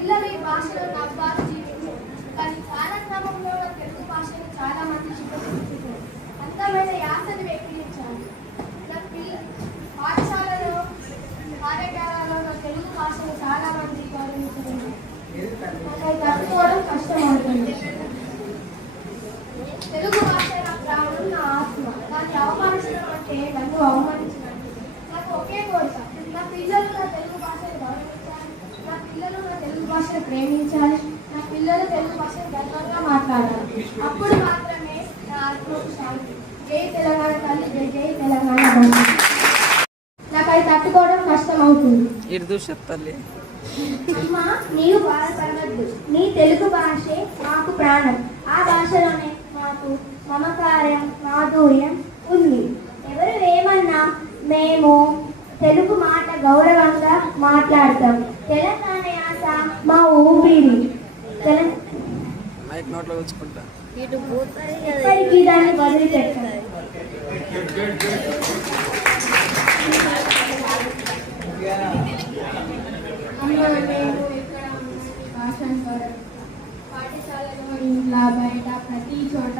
పిల్లలు ఈ భాషలో నవ్వాలి జీవించారు కానీ కాలక్రమంలో తెలుగు భాషను చాలా మంది చిన్నపించారు అందమైన యాసను వ్యక్తించాలి పాఠశాలలో కార్యక్రమాలలో తెలుగు భాషను చాలా మంది గౌరవించారు తట్టుకోవడం కష్టమవుతుంది. తెలుగు భాష నా ప్రాణం నా ఆత్మ. దాన్ని అవమానించడం అంటే నన్ను అవమానించడం. నాకు ఒకే కోరిక. నా పిల్లలు నా తెలుగు భాష పిల్లలు నా తెలుగు భాషను ప్రేమించాలి. నా పిల్లలు తెలుగు భాషను గర్వంగా మాట్లాడాలి. అప్పుడు మాత్రమే నా ఆత్మకు శాంతి. జై తెలంగాణ తల్లి జై జై తెలంగాణ నాకు అది తట్టుకోవడం కష్టం అవుతుంది చూసి తల్లి. అమ్మా నీవు బాధపడవద్దు నీ తెలుగు భాషే మాకు ప్రాణం. ఆ భాషలోనే మాకు మమకారం మాధుర్యం ఉంది. ఎవరు ఏమన్నా మేము తెలుగు మాట గౌరవంగా మాట్లాడతాం తెలంగాణ యాస మా ఊపిరి తెలంగాణ మైక్ నోట్లో ఉంచుకుంటా ఇప్పటికీ దాన్ని వదిలిపెట్టాలి అమ్మ నేను ఎక్కడ ఉన్నది భాషను గౌరవం పాఠశాలలో ఇంట్లో బయట ప్రతి చోట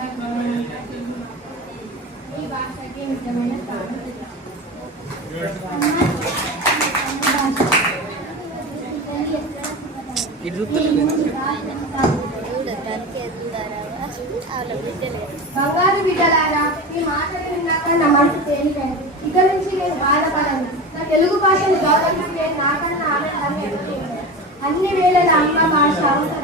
ఈ భాషకి నిజమైన స్థానం చూస్తలేదు బంగారు బిడ్డలారా మీ మాటలు విన్నాక నా మనసు తేలిపోయింది ఇక నుంచి నేను బాధపడను నా తెలుగు భాషను గౌరవించే నాకన్నా ఆనందం ఎవరికీ ఉండదు. అన్ని వేళల అమ్మ భాష అవసరం